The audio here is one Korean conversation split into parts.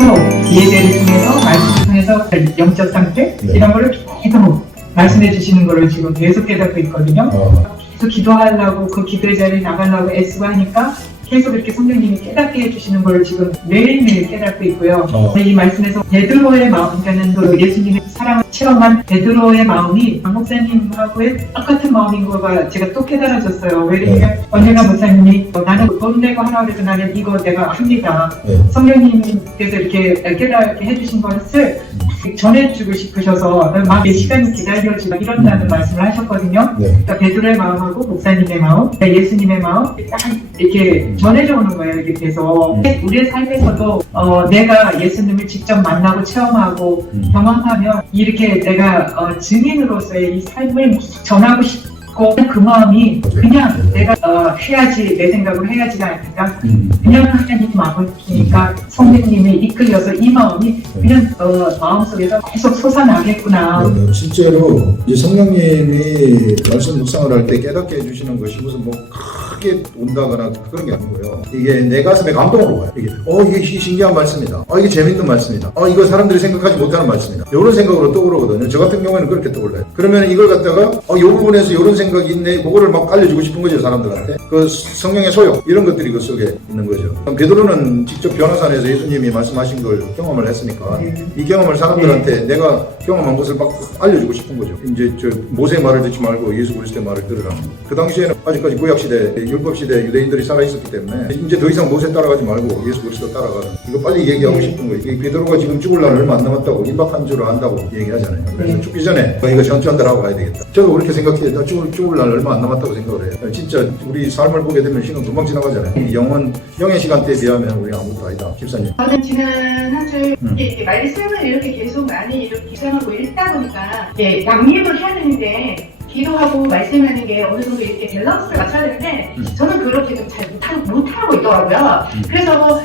계속 예배를 통해서 말씀을 통해서 영적 상태 이런 거를 계속 말씀해 주시는 거를 지금 계속 깨닫고 있거든요. 계속 기도하려고 그 기도의 자리에 나가려고 애쓰고 하니까 계속 이렇게 성령님이 깨닫게 해주시는 걸 지금 매일매일 깨닫고 있고요. 이 말씀에서 베드로의 마음, 그러니까는 그 예수님의 사랑을 체험한 베드로의 마음이 박 목사님하고의 똑같은 마음인 거가 제가 또 깨달아졌어요. 왜냐면 언젠가 목사님이 나는 돈 내고 하라 그래서 나는 이거 내가 합니다. 성령님께서 이렇게 깨닫게 해주신 것을 전해주고 싶으셔서 마음의 시간이 기다려지고 이런다는 말씀을 하셨거든요. 그러니까 베드로의 마음하고 목사님의 마음, 예수님의 마음 딱 이렇게 전해져 오는 거예요. 이렇게 계속 우리의 삶에서도 내가 예수님을 직접 만나고 체험하고 경험하면 이렇게 내가 증인으로서의 이 삶을 전하고 싶고 그 마음이 그냥 내가 해야지 내 생각으로 해야지가 아니라 그냥 하나님 마음이니까 성령님이 이끌려서 이 마음이 그냥 마음속에서 계속 솟아나겠구나. 실제로 이제 성령님이 말씀 묵상을 할 때 깨닫게 해주시는 것이 무슨 뭐 크게 온다거나 그런 게 아니고요. 이게 내 가슴에 감동으로 와요. 이게 신기한 말씀이다. 이게 재밌는 말씀이다. 이거 사람들이 생각하지 못하는 말씀이다. 이런 생각으로 떠오르거든요. 저 같은 경우에는 그렇게 떠올라요. 그러면 이걸 갖다가 이 부분에서 이런 생각이 있네. 그거를 막 알려주고 싶은 거죠. 사람들한테. 그 성령의 소용 이런 것들이 그 속에 있는 거죠. 베드로는 직접 변화산에서 예수님이 말씀하신 걸 경험을 했으니까 이 경험을 사람들한테 내가 경험한 것을 막 알려주고 싶은 거죠. 이제 저 모세의 말을 듣지 말고 예수 그리스도의 말을 들으라. 그 당시에는 아직까지 구약시대 율법시대 유대인들이 살아있었기 때문에 이제 더 이상 모세 따라가지 말고 예수 그리스도 따라가라. 이거 빨리 얘기하고 싶은 거예요. 이게 베드로가 지금 죽을 날 얼마 안 남았다고 임박한 줄 안다고 얘기하잖아요. 그래서 죽기 전에 이거 전투한다 하고 가야 되겠다. 저도 그렇게 생각해요. 나 죽을 날 얼마 안 남았다고 생각을 해요. 진짜 우리 삶을 보게 되면 시간 금방 지나가잖아요. 이 영의 시간대에 비하면 우리 아무것도 아니다. 집사님. 저는 지난 한 주 이렇게 말씀을 이렇게 계속 많이 이렇게 기상하고 읽다 보니까 양립을 해야 되는데 기도하고 말씀하는 게 어느 정도 이렇게 밸런스를 맞춰야 되는데 저는 그렇게 좀 잘 못하고 있더라고요. 그래서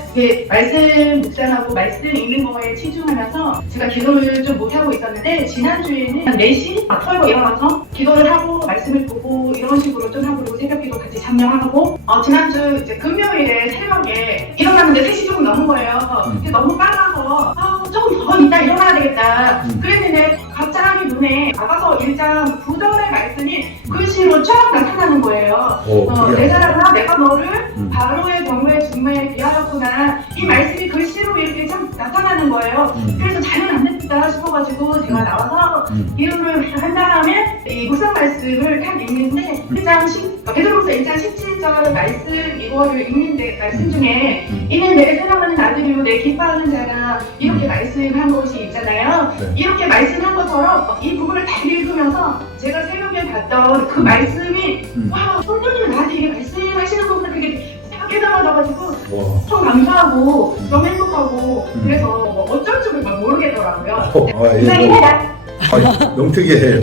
말씀 묵상하고 말씀 읽는 거에 치중하면서 제가 기도를 좀 못하고 있었는데 지난주에는 4시 털고 일어나서 기도를 하고 말씀을 보고 이런 식으로 좀 하고 그리고 새벽기도 같이 참여하고 지난주 이제 금요일에 새벽에 일어났는데 3시 조금 넘은 거예요. 근데 너무 빨라서 조금 더 이따 일어나야 되겠다. 그랬는데 갑자기 눈에 아가서 1장 9절의 말씀이 글씨로 쫙 나타나는 거예요. 내 사랑아 내가 너를 바로의 경우에 중매에 비하였구나. 이 말씀이 글씨로 이렇게 참 나타나는 거예요. 그래서 잘은 안 됐다 싶어가지고 제가 나와서 기도를 한 다음에 이 묵상 말씀을 딱 읽는데 베드로서 1장 17절 말씀 이거를 읽는데 말씀 중에 이는 내 사랑하는 아들이요 내 기뻐하는 자라 이렇게 말씀한 것이 있잖아요. 이렇게 말씀한 것처럼 이 부분을 다 읽으면서 제가 새벽에 봤던 그 말씀이 와 성령님이 나한테 이게 말씀하시는 거구나 그게 깨달아져가지고 엄청 감사하고 너무 행복하고 그래서 어쩔 줄을 모르겠더라고요. 이상입니다. 너무 특이해요.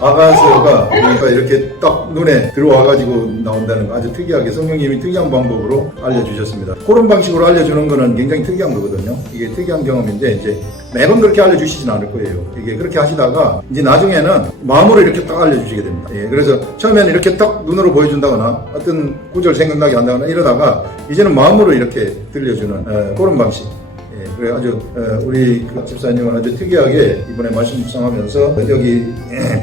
아가서가 그러니까 이렇게 딱 눈에 들어와가지고 나온다는 거 아주 특이하게 성령님이 특이한 방법으로 알려주셨습니다. 그런 방식으로 알려주는 거는 굉장히 특이한 거거든요. 이게 특이한 경험인데 이제 매번 그렇게 알려주시진 않을 거예요. 이게 그렇게 하시다가 이제 나중에는 마음으로 이렇게 딱 알려주시게 됩니다. 그래서 처음에는 이렇게 딱 눈으로 보여준다거나 어떤 구절 생각나게 한다거나 이러다가 이제는 마음으로 이렇게 들려주는 그런 방식. 그래 아주 우리 집사님은 아주 특이하게 이번에 말씀 묵상하면서 여기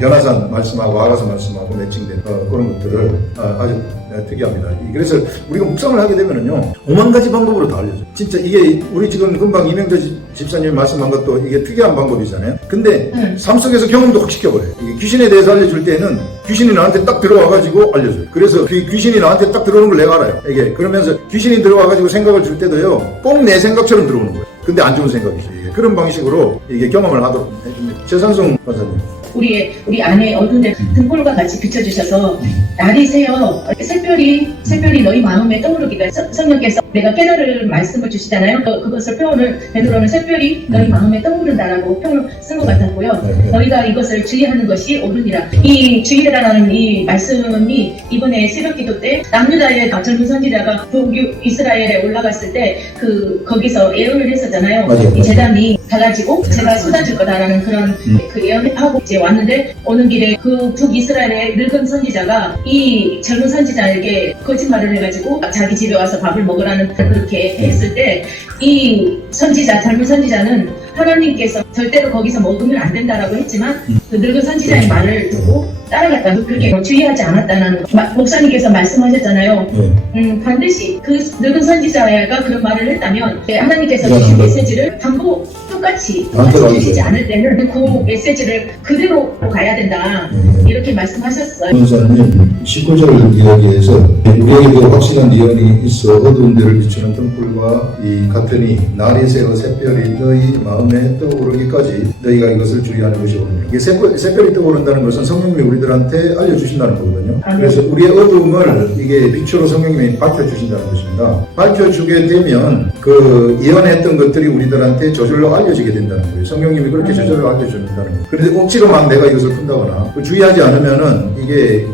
변화산 말씀하고 아가서 말씀하고 매칭된 그런 것들을 아주 특이합니다. 그래서 우리가 묵상을 하게 되면은요 5만 가지 방법으로 다 알려줘요. 진짜 이게 우리 지금 금방 이명재 집사님이 말씀한 것도 이게 특이한 방법이잖아요. 근데 삶 속에서 경험도 확 시켜버려요. 이게 귀신에 대해서 알려줄 때는 귀신이 나한테 딱 들어와가지고 알려줘요. 그래서 귀신이 나한테 딱 들어오는 걸 내가 알아요. 이게 그러면서 귀신이 들어와가지고 생각을 줄 때도요 꼭 내 생각처럼 들어오는 거예요. 근데 안 좋은 생각이죠. 그런 방식으로 이게 경험을 하도록 해줍니다. 최선송 권사님. 우리 안에 어두운데 등불과 같이 비춰주셔서 날이 새어 새별이 너희 마음에 떠오르기가 성령께서 내가 깨달을 말씀을 주시잖아요. 그것을 표현을 베드로는 새별이 너희 마음에 떠오른다라고 표현을 쓴 것 같았고요. 너희가 이것을 주의하는 것이 옳으니라. 이 주의라는 이 말씀이 이번에 새벽기도 때 남유다의 젊은 선지자가 북이스라엘에 올라갔을 때 거기서 예언을 했었잖아요. 이 제단이 가가지고 제가 쏟아질 거다라는 그런 그 예언을 하고 이제 왔는데 오는 길에 그 북이스라엘의 늙은 선지자가 이 젊은 선지자에게 거짓말을 해가지고 자기 집에 와서 밥을 먹으라는 그렇게 했을 때 이 선지자, 젊은 선지자는 하나님께서 절대로 거기서 먹으면 안 된다라고 했지만 그 늙은 선지자의 말을 듣고 따라갔다. 그렇게 주의하지 않았다는 목사님께서 말씀하셨잖아요. 반드시 그 늙은 선지자가 그런 말을 했다면 하나님께서 주신 메시지를 반복 똑같이 주시지 않을 때는 그 메시지를 그대로 가야 된다. 이렇게 말씀하셨어요. 권사님 19절 이야기에서 우리에게 그 확실한 예언이 있어 어두운 데를 비추는 등불과 이 같으니 날이 새어 샛별이 너희 마음에 떠오르기까지 너희가 이것을 주의하는 것이고 이게 샛별이 떠오른다는 것은 성령님이 우리들한테 알려주신다는 거거든요. 그래서 우리의 어두움을 이게 빛으로 성령님이 밝혀주신다는 것입니다. 밝혀주게 되면 그 예언했던 것들이 우리들한테 저절로 알려지게 된다는 거예요. 성령님이 그렇게 저절로 알려준다는 거예요. 그런데 억지로만 내가 이것을 푼다거나 주의하지 않으면은 이게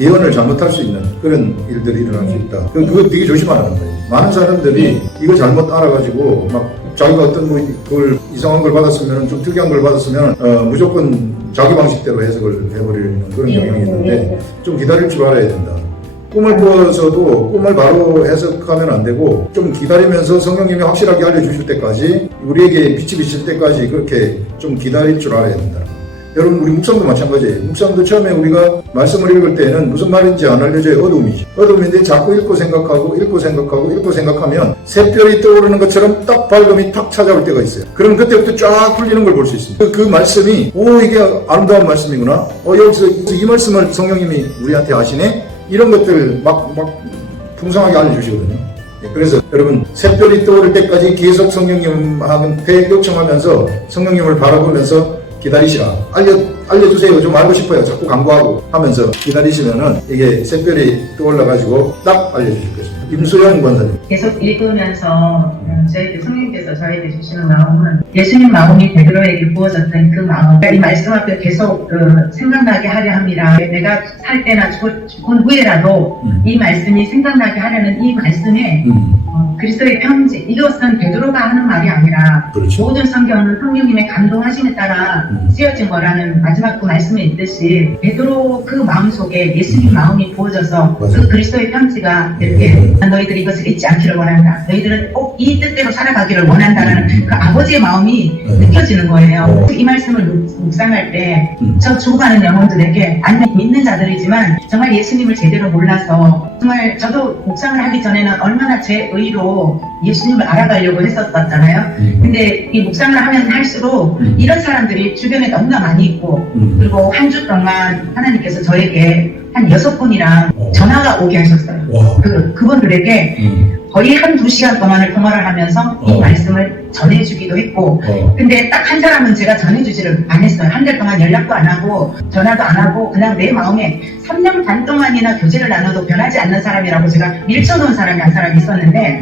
예언을 잘못할 수 있는 그런 일들이 일어날 수 있다. 그거 되게 조심하라는 거예요. 많은 사람들이 이거 잘못 알아가지고 막 자기가 어떤 그걸 이상한 걸 받았으면 좀 특이한 걸 받았으면 무조건 자기 방식대로 해석을 해버리는 그런 경향이 있는데 좀 기다릴 줄 알아야 된다. 꿈을 꾸어서도 꿈을 바로 해석하면 안 되고 좀 기다리면서 성령님이 확실하게 알려주실 때까지 우리에게 빛이 비칠 때까지 그렇게 좀 기다릴 줄 알아야 된다. 여러분 우리 묵상도 마찬가지예요. 묵상도 처음에 우리가 말씀을 읽을 때는 무슨 말인지 안 알려져요. 어둠이지. 어둠인데 자꾸 읽고 생각하면 샛별이 떠오르는 것처럼 딱 밝음이 탁 찾아올 때가 있어요. 그럼 그때부터 쫙 풀리는 걸 볼 수 있습니다. 그 말씀이 이게 아름다운 말씀이구나. 여기서 이 말씀을 성령님이 우리한테 하시네. 이런 것들 막 풍성하게 알려주시거든요. 그래서 여러분 샛별이 떠오를 때까지 계속 성령님한테 요청하면서 성령님을 바라보면서 기다리시라. 알려주세요. 좀 알고 싶어요. 자꾸 강구하고 하면서 기다리시면은 이게 샛별이 떠올라가지고 딱 알려주실 것입니다. 임수영 권사님. 계속 읽으면서 저에게 성령님께서 저에게 주시는 마음은 예수님 마음이 베드로에게 부어졌던 그 마음, 이 말씀 앞에 계속 생각나게 하려 합니다. 내가 살 때나 죽은 후에라도 이 말씀이 생각나게 하려는 이 말씀에 그리스도의 편지, 이것은 베드로가 하는 말이 아니라 그렇죠. 모든 성경은 성령님의 감동하심에 따라 쓰여진 거라는 마지막 그 말씀에 있듯이 베드로 그 마음속에 예수님 마음이 부어져서 그 그리스도의 편지가 이렇게 너희들이 이것을 잊지 않기를 원한다. 너희들은 꼭 이 뜻대로 살아가기를 원한다라는 그 아버지의 마음이 느껴지는 거예요. 이 말씀을 묵상할 때 저 죽어가는 영혼들에게 아니 믿는 자들이지만 정말 예수님을 제대로 몰라서 정말 저도 묵상을 하기 전에는 얼마나 제 의로 예수님을 알아가려고 했었잖아요. 근데 이 묵상을 하면 할수록 이런 사람들이 주변에 너무나 많이 있고 그리고 한 주 동안 하나님께서 저에게 한 6분이랑 전화가 오게 하셨어요. 그분들에게 거의 한 2시간 동안을 통화를 하면서 이 말씀을 전해주기도 했고 근데 딱 한 사람은 제가 전해주지를 안 했어요. 한 달 동안 연락도 안 하고 전화도 안 하고 그냥 내 마음에 3년 반 동안이나 교제를 나눠도 변하지 않는 사람이라고 제가 밀쳐놓은 사람이 한 사람이 있었는데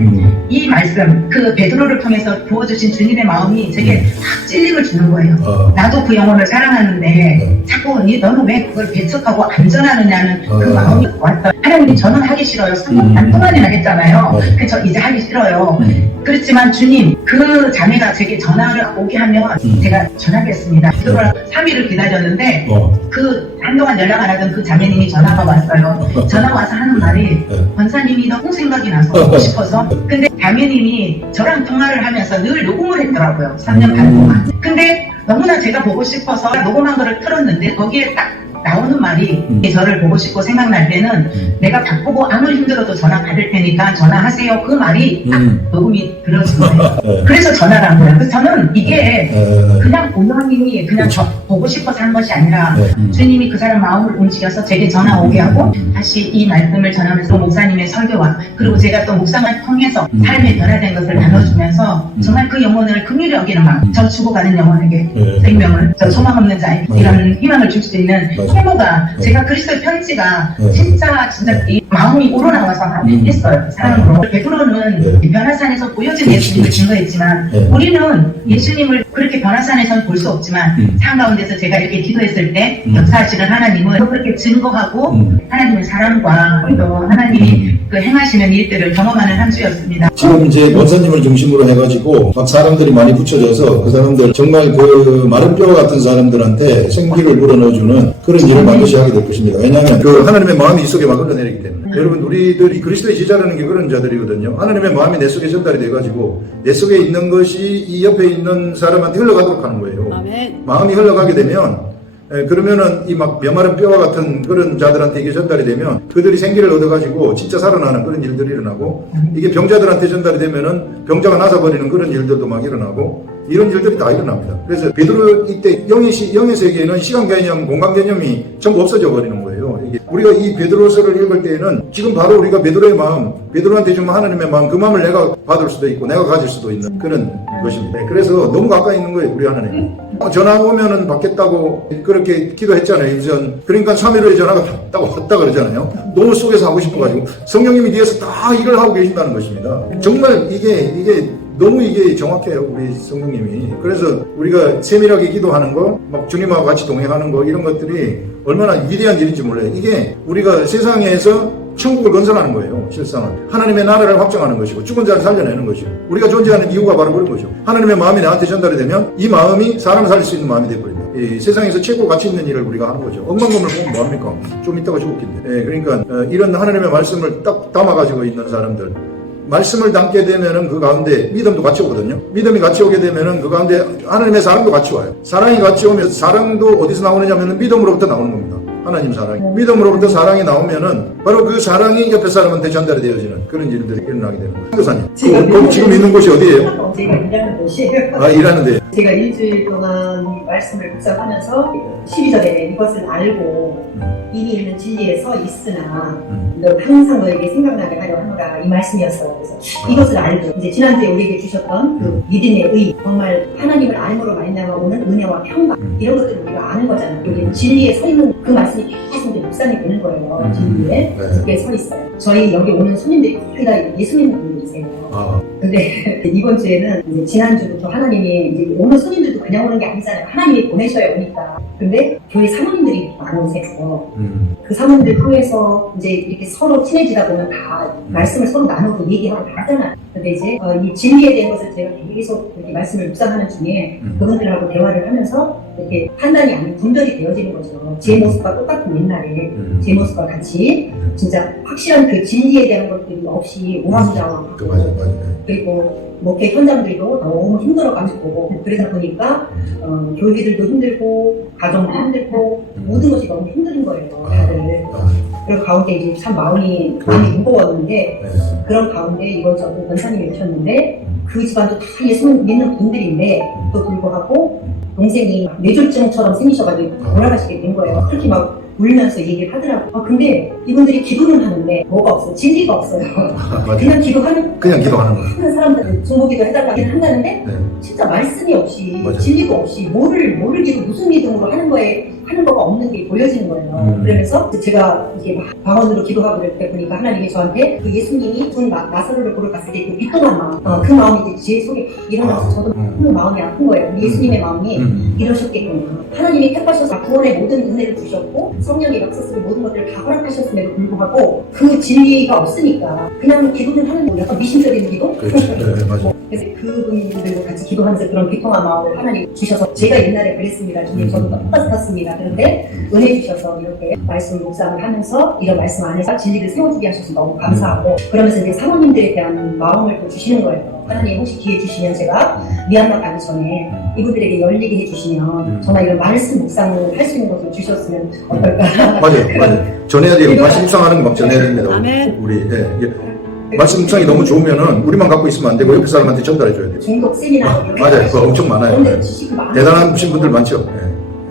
이 말씀, 그 베드로를 통해서 부어주신 주님의 마음이 제게 확 찔림을 주는 거예요. 나도 그 영혼을 사랑하는데 자꾸 너는 왜 그걸 배척하고 안 전하느냐는 그 마음이 왔어요. 하나님이 저는 하기 싫어요. 3년 반 동안이나 했잖아요. 그래서 이제 하기 싫어요. 그렇지만 주님, 그 자매가 제게 전화를 오게 하면 제가 전하겠습니다. 그걸 3일을 기다렸는데 그 한동안 연락 안 하던 그 자매님이 전화가 왔어요. 전화 와서 하는 말이 권사님이 너무 생각이 나서 보고 싶어서 근데 자매님이 저랑 통화를 하면서 늘 녹음을 했더라고요. 3년 반 동안. 근데 너무나 제가 보고 싶어서 녹음한 거를 틀었는데 거기에 딱 나오는 말이 저를 보고 싶고 생각날 때는 내가 바쁘고 아무리 힘들어도 전화 받을 테니까 전화하세요. 그 말이 딱 녹음이 들어진 거예요. 그래서 전화를 한 거예요. 그래서 저는 이게 그냥 우연히 그냥 저 보고 싶어서 한 것이 아니라 주님이 그 사람 마음을 움직여서 제게 전화 오게 하고 다시 이 말씀을 전하면서 목사님의 설교와 그리고 제가 또 묵상을 통해서 삶의 변화된 것을 나눠주면서 정말 그 영혼을 긍휼히 여기는 마음, 저 죽어가는 영혼에게 생명을, 저 소망 없는 자에 이런 희망을 줄 수 있는 세모가 제가 그리스도의 편지가 진짜 이 마음이 우러나와서 했어요. 사랑으로. 베드로는 변화산에서 보여진 예수님을 증거했지만 우리는 예수님을 그렇게 변화산에서는 볼 수 없지만 삶 가운데서 제가 이렇게 기도했을 때 역사하시는 하나님을 그렇게 증거하고 하나님의 사랑과 또 하나님이 그 행하시는 일들을 경험하는 한 주였습니다. 지금 이제 원사님을 중심으로 해가지고 막 사람들이 많이 붙여져서 그 사람들 정말 그 마른 뼈 같은 사람들한테 생기를 불어넣어주는 그런 일을 반드시 하게 될 것입니다. 왜냐하면 그 하나님의 마음이 이 속에 막 흘러내리기 때문에 여러분 우리들이 그리스도의 제자라는 게 그런 자들이거든요. 하나님의 마음이 내 속에 전달이 돼가지고 내 속에 있는 것이 이 옆에 있는 사람한테 흘러가도록 하는 거예요. 아멘. 마음이 흘러가게 되면 그러면은 이 막 메마른 뼈와 같은 그런 자들한테 이게 전달이 되면 그들이 생기를 얻어가지고 진짜 살아나는 그런 일들이 일어나고 이게 병자들한테 전달이 되면은 병자가 나서버리는 그런 일들도 막 일어나고 이런 일들이 다 일어납니다. 그래서 베드로 이때 영의 세계에는 시간 개념, 공간 개념이 전부 없어져 버리는 거예요. 이게 우리가 이 베드로서를 읽을 때에는 지금 바로 우리가 베드로의 마음, 베드로한테 주면 하나님의 마음, 그 마음을 내가 받을 수도 있고 내가 가질 수도 있는 그런 것입니다. 그래서 너무 가까이 있는 거예요, 우리 하나님. 전화 오면은 받겠다고 그렇게 기도했잖아요, 이전. 그러니까 3일후에 전화가 왔다 그러잖아요. 너무 속에서 하고 싶어가지고 성령님이 뒤에서 다 일을 하고 계신다는 것입니다. 정말 이게 너무 이게 정확해요, 우리 성령님이. 그래서 우리가 세밀하게 기도하는 거, 막 주님하고 같이 동행하는 거, 이런 것들이 얼마나 위대한 일인지 몰라요. 이게 우리가 세상에서 천국을 건설하는 거예요, 실상은. 하나님의 나라를 확정하는 것이고, 죽은 자를 살려내는 것이고, 우리가 존재하는 이유가 바로 그런 거죠. 하나님의 마음이 나한테 전달이 되면 이 마음이 사람을 살릴 수 있는 마음이 되어버린다. 이 세상에서 최고 가치 있는 일을 우리가 하는 거죠. 억만금을 보면 뭐합니까? 좀 이따가 죽었겠네. 그러니까 이런 하나님의 말씀을 딱 담아가지고 있는 사람들, 말씀을 담게 되면은 그 가운데 믿음도 같이 오거든요. 믿음이 같이 오게 되면은 그 가운데 하나님의 사랑도 같이 와요. 사랑이 같이 오면 사랑도 어디서 나오느냐면은 믿음으로부터 나오는 겁니다. 하나님 사랑이. 믿음으로부터 사랑이 나오면은 바로 그 사랑이 옆에 사람한테 전달이 되어지는 그런 일들이 일어나게 되는 거예요. 교사님, 지금 있는 곳이 어디예요? 제가 일하는 곳이에요. 아, 일하는데. 제가 일주일 동안 이 말씀을 묵상하면서 12절에 이것을 알고 이미 있는 진리에 서 있으나 너 항상 너에게 생각나게 하려 하노라, 이 말씀이었어요. 그래서 이것을 알고 이제 지난주에 우리에게 주셨던 그 믿음의 의, 정말 하나님을 알므로 말미암아 오는 은혜와 평강, 이런 것들을 우리가 아는 거잖아요. 여기 진리에 서 있는 그 말씀이 계속 이제 묵상이 되는 거예요. 진리에 깊게 서 있어요. 저희 여기 오는 손님들이 거의 다 예수님 분들이세요. 근데 이번 주에는 이제 지난주부터 하나님이 이제 오는 손님들도 그냥 오는 게 아니잖아요. 하나님이 보내셔야 오니까. 근데 교회 사모님들이 많이 오세요. 그 사모님들 통해서 이제 이렇게 서로 친해지다 보면 다 말씀을 서로 나누고 얘기하고 다 하잖아요. 근데 이제 이 진리에 대한 것을 제가 계속 이렇게 말씀을 묵상하는 중에 그분들하고 대화를 하면서 이렇게 판단이 아닌 분별이 되어지는 거죠. 제 모습과 똑같은 옛날에 제 모습과 같이 진짜 확실한 그 진리에 대한 것들이 없이 오만자와 그리고 목회 현장들도 너무 힘들어가지고 그러다 보니까 교회들도 힘들고 가정도 힘들고 모든 것이 너무 힘든 거예요, 다들. 그런 가운데 이제 참 마음이 많이 무거웠는데 그런 가운데 이번 전도 권사님이 오셨는데 그 집안도 다 예수 믿는 분들인데 또 불구하고 동생이 뇌졸중처럼 생기셔가지고 돌아가시게 된 거예요. 그렇게 막 울면서 얘기를 하더라고요. 근데 이분들이 기도는 하는데 뭐가 없어요. 진리가 없어요. 그냥 기도하는 거예요. 사람들 중보기도 해달라고 한다는데 진짜 말씀이 없이 진리가 없이 뭐를 기도 무슨 믿음으로 하는 거가 없는 게 보여지는 거예요. 그러면서 제가 이게 막 방언으로 기도하고 그럴 때 보니까 하나님이 저한테 그 예수님이 준 나사로를 보러 갔을 때 그 비통한 마음, 그 마음이 이제 제 속에 일어나서 저도 너무 마음이 아픈 거예요. 예수님의 마음이 이러셨겠구나. 하나님이 택하셔서 구원의 모든 은혜를 주셨고 성령이 역사스를 모든 것들을 다 허락하셨음에도 불구하고 그 진리가 없으니까 그냥 기도를 하는 거 약간 미신적인 기도? 그렇죠. 네, 맞아요. 그래서 그분들과 같이 기도하면서 그런 비통한 마음을 하나님 주셔서 제가 옛날에 그랬습니다. 주님 저도 똑같았습니다. 그런데 은혜 주셔서 이렇게 말씀 묵상을 하면서 이런 말씀 안에서 진리를 세워주게 하셔서 너무 감사하고 그러면서 이제 사모님들에 대한 마음을 또 주시는 거예요. 하나님 혹시 기회 주시면 제가 미얀마 가기 전에 이분들에게 열리게 해주시면 정말 이런 말씀 묵상을 할 수 있는 것을 주셨으면 어떨까. 맞아요. 전해야 돼요. 말씀 묵상하는 거 막 전해야 됩니다. 아멘. 우리 말씀 묵상이 너무 좋으면은 우리만 갖고 있으면 안 되고 옆에 사람한테 전달해 줘야 돼요. 중독 세미나 맞아요. 그거 엄청 많아요. 대단하신 분들 많죠.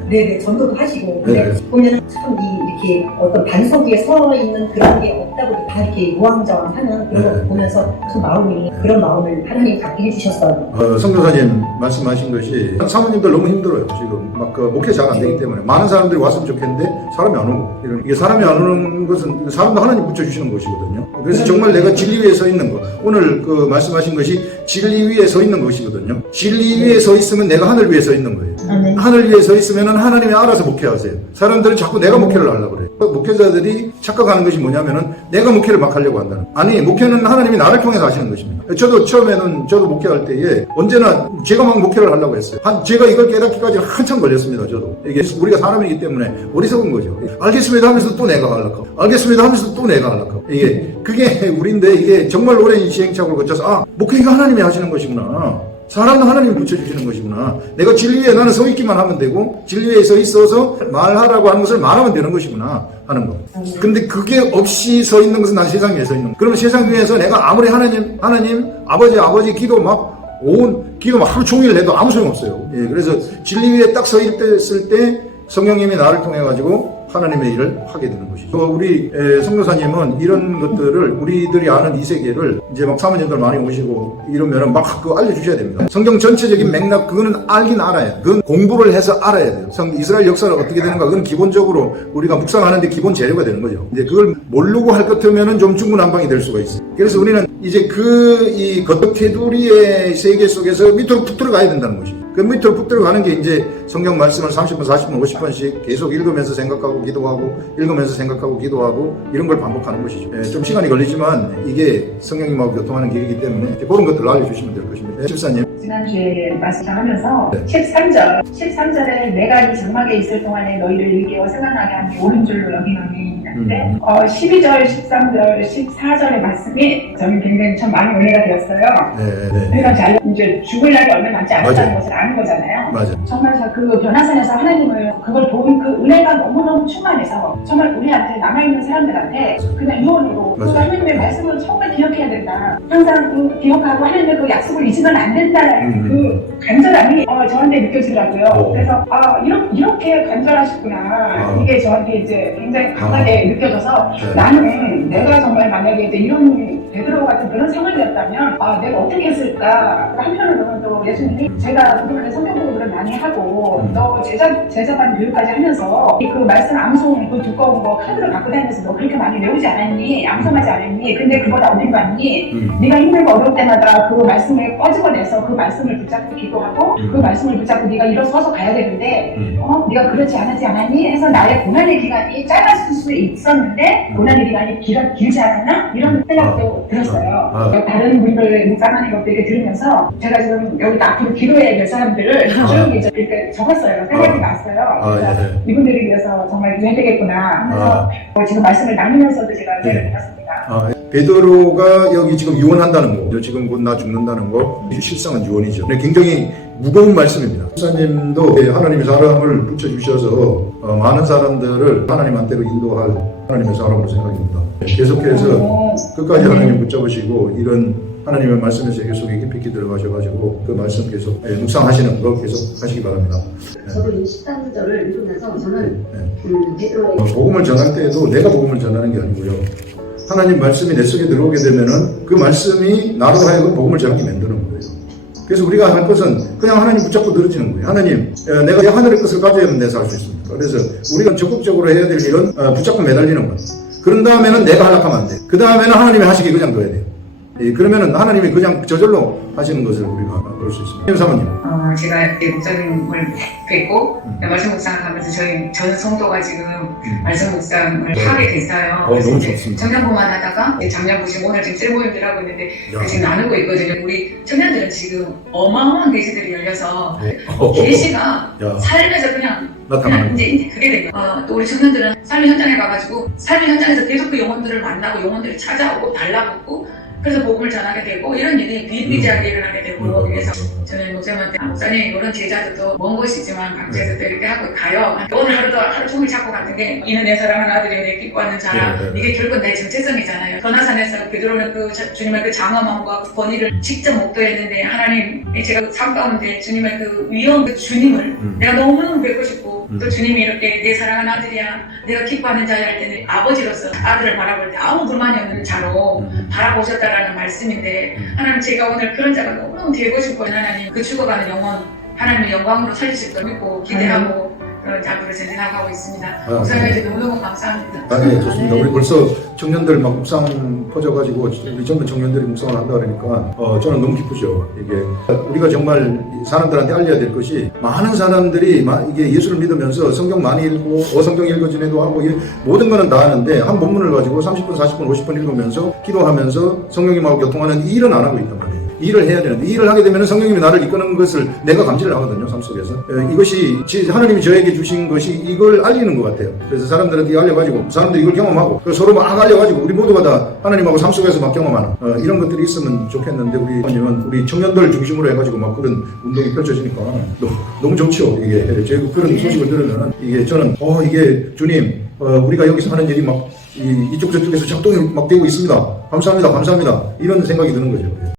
네네, 전도도 하시고. 근데 네. 보면은 참 이렇게 어떤 반석 위에 서 있는 그런 게 없다 보니까 이렇게 우왕좌왕하는 그런 거 네. 보면서 그 마음이, 그런 마음을 하나님 갖게 해주셨어요. 성교사님 말씀하신 것이 사모님들 너무 힘들어요. 지금 막 그 목회 잘 안 되기 때문에 많은 사람들이 왔으면 좋겠는데 사람이 안 오고 이게 사람이 안 오는 것은 사람도 하나님 붙여주시는 것이거든요. 그래서 정말 내가 진리 위에 서 있는 것, 오늘 그 말씀하신 것이 진리 위에 서 있는 것이거든요. 진리 위에 서 있으면 내가 하늘 위에 서 있는 거예요. 하늘 위에 서 있으면 하나님이 알아서 목회하세요. 사람들은 자꾸 내가 목회를 하려고 그래요. 목회자들이 착각하는 것이 뭐냐면은 내가 목회를 막 하려고 한다는. 아니, 목회는 하나님이 나를 통해서 하시는 것입니다. 저도 처음에는 저도 목회할 때에 언제나 제가 막 목회를 하려고 했어요. 제가 이걸 깨닫기까지 한참 걸렸습니다. 저도. 이게 우리가 사람이기 때문에 어리석은 거죠. 알겠습니다 하면서 또 내가 하려고. 알겠습니다 하면서 또 내가 하려고. 그게 우리인데 이게 정말 오랜 시행착오를 거쳐서 목회가 하나님이 하시는 것이구나. 사람도 하나님이 붙여주시는 것이구나. 내가 진리에 나는 서 있기만 하면 되고 진리에 서 있어서 말하라고 하는 것을 말하면 되는 것이구나 하는 거. 근데 그게 없이 서 있는 것은 난 세상 위에 서 있는 거. 그러면 세상 위에서 내가 아무리 하나님 아버지 기도 막 하루 종일 해도 아무 소용 없어요. 그래서 진리 위에 딱 서 있을 때 성령님이 나를 통해 가지고 하나님의 일을 하게 되는 것이죠. 우리 선교사님은 이런 것들을 우리들이 아는 이 세계를 이제 막 사모님들 많이 오시고 이러면은 막 그거 알려주셔야 됩니다. 성경 전체적인 맥락 그거는 알긴 알아야 돼. 그건 공부를 해서 알아야 돼요. 이스라엘 역사가 어떻게 되는가 그건 기본적으로 우리가 묵상하는데 기본 재료가 되는 거죠. 이제 그걸 모르고 할 것 같으면은 좀 중구난방이 될 수가 있어요. 그래서 우리는 이제 이 겉테두리의 세계 속에서 밑으로 푹 들어가야 된다는 것이죠. 그 밑으로 푹 들어가는 게 이제 성경 말씀을 30분, 40분, 50분씩 계속 읽으면서 생각하고 기도하고 읽으면서 생각하고 기도하고 이런 걸 반복하는 것이죠. 좀 시간이 걸리지만 이게 성령님하고 교통하는 길이기 때문에 그런 것들을 알려주시면 될 것입니다. 집사님. 지난주에 말씀하면서 13절에 내가 이 장막에 있을 동안에 너희를 일깨워 생각나게 하니 옳은 줄로 여기노니 하는데 12절, 13절, 14절의 말씀이 저는 굉장히 참 많이 은혜가 되었어요. 내가 이제 죽을 날이 얼마 남지 않았다는 것을 아는 거잖아요. 맞아. 정말 그 변화산에서 하나님을 그걸 본 그 은혜가 너무너무 충만해서 정말 우리한테 남아있는 사람들한테 그냥 유언으로 그 하나님의 말씀을 정말 기억해야 된다. 항상 기억하고 하나님의 그 약속을 잊으면 안 된다는 그 간절함이 저한테 느껴지더라고요. 그래서 이렇게 간절하시구나. 이게 저한테 이제 굉장히 강하게 느껴져서 나는 내가 정말 만약에 이제 이런 베드로 같은 그런 상황이었다면 내가 어떻게 했을까. 한편으로는 또 예수님이 제가 그동안에 성경 공부를 많이 하고 너 제자반 교육까지 하면서 그 말씀 암송 그 두꺼운 거 카드를 갖고 다니면서 너 그렇게 많이 외우지 않았니? 암송하지 않았니? 근데 그거 다 어디 갔니? 네가 힘들고 어려울 때마다 그 말씀을 꺼집어내서 그 말씀을 붙잡고 기도하고 그 말씀을 붙잡고 네가 일어서서 가야 되는데 네가 그렇지 않았니? 해서 나의 고난의 기간이 짧았을 수 있었는데 고난의 기간이 길지 않았나? 이런 생각도 들었어요. 다른 분들 묵상하는 것도 이렇게 들으면서 제가 지금 여기 앞으로 기도해야 될 사람들을 쭉 이렇게 적었어요. 생각이 났어요. 이분들을 위해서 정말 해야 되겠구나 하면서 지금 말씀을 나누면서도 제가 생각이 났습니다. 베드로가 여기 지금 유언한다는 거, 지금 곧 나 죽는다는 거, 실상은 유언이죠. 굉장히 무거운 말씀입니다. 목사님도 하나님이 사람을 붙여주셔서 많은 사람들을 하나님한테로 인도할 하나님의 사람으로 생각합니다. 계속해서 끝까지 하나님 붙잡으시고 이런 하나님의 말씀의 세계 속에 깊이 들어가셔가지고 그 말씀 계속 묵상하시는 거 계속 하시기 바랍니다. 저도 이 13절을 읽으면서 저는 베드로의 복음을 전할 때에도 내가 복음을 전하는 게 아니고요. 하나님 말씀이 내 속에 들어오게 되면은 그 말씀이 나로 하여금 복음을 전하게 만드는 거예요. 그래서 우리가 할 것은 그냥 하나님 붙잡고 늘어지는 거예요. 하나님, 내가 하늘의 것을 가져야만 내서 할 수 있습니까? 그래서 우리가 적극적으로 해야 될 일은 붙잡고 매달리는 거예요. 그런 다음에는 내가 하락하면 안 돼. 그 다음에는 하나님이 하시기 그냥 둬야 돼요. 그러면은 하나님이 그냥 저절로 하시는 것을 우리가 볼 수 있습니다. 사모님. 제가 목사님을 뵙고 말씀 묵상을 하면서 전 성도가 지금 말씀 묵상을 하게 됐어요. 너무 좋습니다. 청년부만 하다가 작년부 지금 오늘 지금 찔모임들 하고 있는데 지금 나누고 있거든요. 우리 청년들은 지금 어마어마한 계시들이 열려서 계시가 삶에서 그냥 이제 그게 된 거예요. 또 우리 청년들은 삶의 현장에 가가지고 삶의 현장에서 계속 그 영혼들을 만나고 영혼들을 찾아오고 달라붙고 그래서 복음을 전하게 되고 이런 일이 비일비재하게 일어나게 되고 그래서 저는 목사님한테 목사님 이런 제자들도 먼 곳이지만 각지에서 또 이렇게 하고 가요. 오늘 하루 종일 찾고 갔는 게 이는 내 사랑하는 아들이 내 기뻐하는 자라. 이게 결국 내 정체성이잖아요. 변화산에서 베드로는 그 주님의 그 장엄함과 그 권위를 직접 목도했는데 하나님 제가 삶 가운데 주님의 그 위엄 그 주님을 내가 너무너무 뵙고 싶고 또 주님이 이렇게 내 사랑하는 아들이야, 내가 기뻐하는 자야 할 때는 아버지로서 아들을 바라볼 때 아무 불만이 없는 자로 바라보셨다라는 말씀인데, 하나님 제가 오늘 그런 자가 너무너무 되고 싶어요. 하나님 그 죽어가는 영혼 하나님의 영광으로 살리실 걸 믿고 기대하고 그런 자들을 전진하고 있습니다. 목사님한테 너무너무 감사합니다. 네, 좋습니다. 우리 벌써 청년들 막 묵상 퍼져가지고 우리 젊은 청년들이 묵상을 한다 그러니까 저는 너무 기쁘죠. 이게 우리가 정말 사람들한테 알려야 될 것이, 많은 사람들이 이게 예수를 믿으면서 성경 많이 읽고 어성경 읽어지내도 하고 모든 거는 다 하는데, 한 본문을 가지고 30분, 40분, 50분 읽으면서 기도하면서 성령님하고 교통하는 일은 안 하고 있단 말이에요. 일을 해야 되는데, 일을 하게 되면 성령님이 나를 이끄는 것을 내가 감지를 하거든요, 삶 속에서. 이것이 하나님이 저에게 주신 것이 이걸 알리는 것 같아요. 그래서 사람들한테 알려가지고 사람들이 이걸 경험하고 서로 막 알려가지고 우리 모두가 다 하나님하고 삶 속에서 막 경험하는 이런 것들이 있으면 좋겠는데, 우리 청년들 중심으로 해가지고 막 그런 운동이 펼쳐지니까 너무 좋죠. 이게 제가 그런 소식을 들으면 이게 저는 이게 주님 우리가 여기서 하는 일이 막 이쪽 저쪽에서 작동이 막 되고 있습니다. 감사합니다. 이런 생각이 드는 거죠.